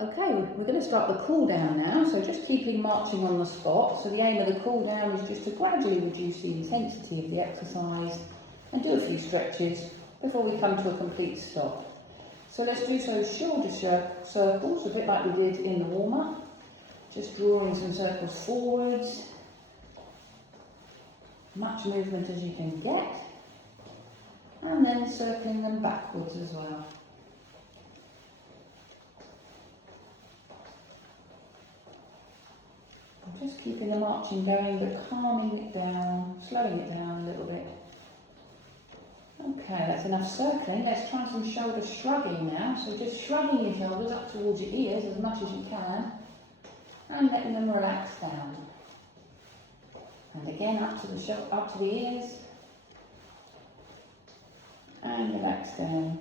Okay, we're going to start the cool down now, so just keeping marching on the spot. So the aim of the cool down is just to gradually reduce the intensity of the exercise and do a few stretches before we come to a complete stop. So let's do those shoulder circles, a bit like we did in the warm-up. Just drawing some circles forwards, much movement as you can get, and then circling them backwards as well. Just keeping the marching going, but calming it down, slowing it down a little bit. Okay, that's enough circling. Let's try some shoulder shrugging now. So just shrugging your shoulders up towards your ears as much as you can, and letting them relax down. And again, up to the ears, and relax down.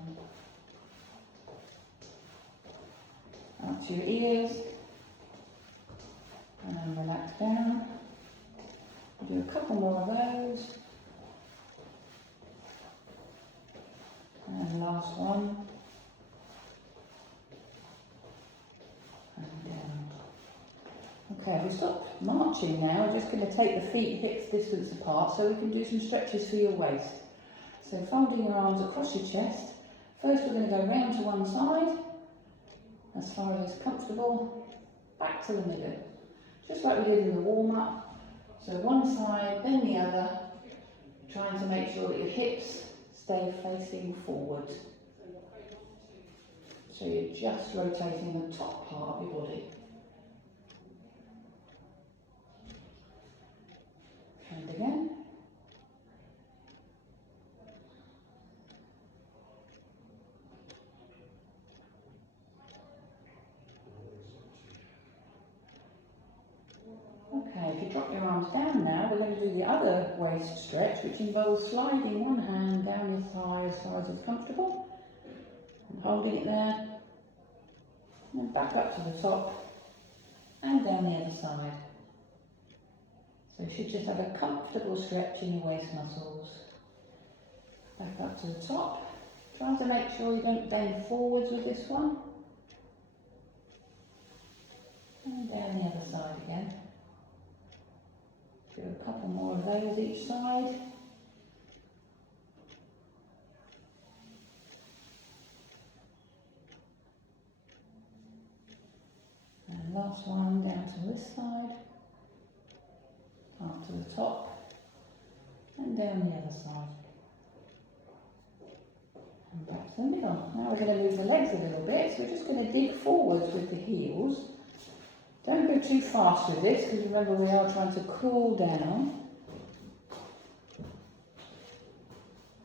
Up to your ears. And relax down. We'll do a couple more of those. And last one. And down. Okay, we stopped marching now. We're just going to take the feet hips distance apart so we can do some stretches for your waist. So folding your arms across your chest. First we're going to go round to one side, as far as it's comfortable, back to the middle. Just like we did in the warm-up. So one side, then the other, trying to make sure that your hips stay facing forward. So you're just rotating the top part of your body. And again. Okay, if you drop your arms down now, we're going to do the other waist stretch, which involves sliding one hand down your thigh as far as it's comfortable, and holding it there, and then back up to the top, and down the other side. So you should just have a comfortable stretch in your waist muscles. Back up to the top. Try to make sure you don't bend forwards with this one. And down the other side again. Do a couple more of those each side. And last one down to this side. Up to the top. And down the other side. And back to the middle. Now we're going to move the legs a little bit. So we're just going to dig forwards with the heels. Don't go too fast with this, because remember we are trying to cool down.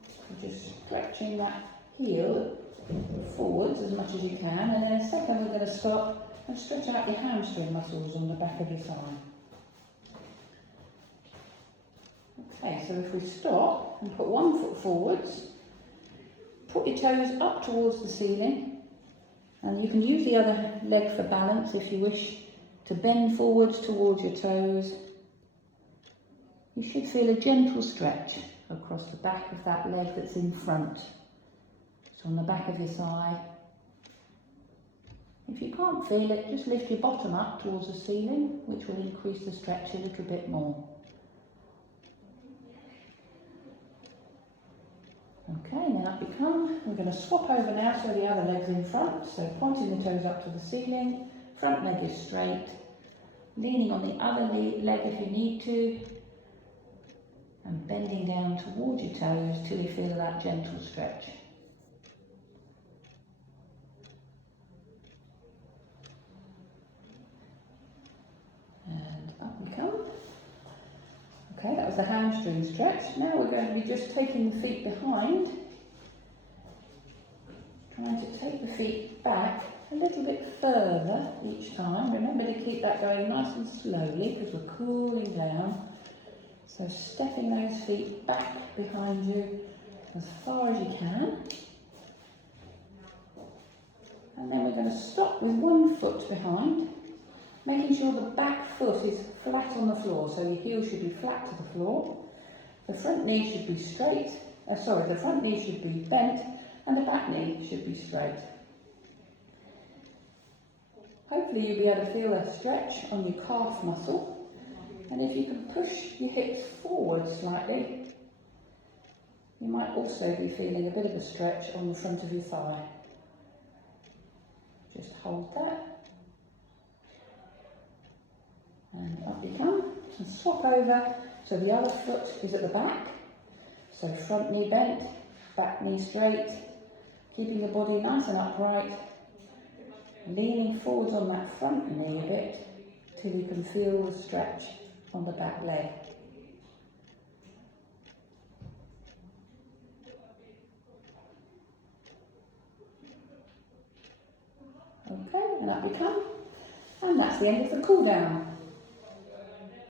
So just stretching that heel forwards as much as you can, and then second we're going to stop and stretch out your hamstring muscles on the back of your thigh. Okay, so if we stop and put one foot forwards, put your toes up towards the ceiling, and you can use the other leg for balance if you wish to bend forwards towards your toes. You should feel a gentle stretch across the back of that leg that's in front. So on the back of your thigh. If you can't feel it, just lift your bottom up towards the ceiling, which will increase the stretch a little bit more. Okay, and then up you come. We're going to swap over now so the other leg's in front. So pointing the toes up to the ceiling. Front leg is straight, leaning on the other leg if you need to, and bending down towards your toes till you feel that gentle stretch. And up we come. Okay, that was the hamstring stretch. Now we're going to be just taking the feet behind, trying to take the feet back a little bit further each time. Remember to keep that going nice and slowly because we're cooling down. So stepping those feet back behind you as far as you can. And then we're going to stop with one foot behind, making sure the back foot is flat on the floor. So your heel should be flat to the floor. The front knee should be straight. The front knee should be bent and the back knee should be straight. Hopefully you'll be able to feel a stretch on your calf muscle. And if you can push your hips forward slightly, you might also be feeling a bit of a stretch on the front of your thigh. Just hold that. And up you come. And swap over. So the other foot is at the back. So front knee bent, back knee straight. Keeping the body nice and upright. Leaning forwards on that front knee a bit till you can feel the stretch on the back leg. Okay, and up you come. And that's the end of the cool down.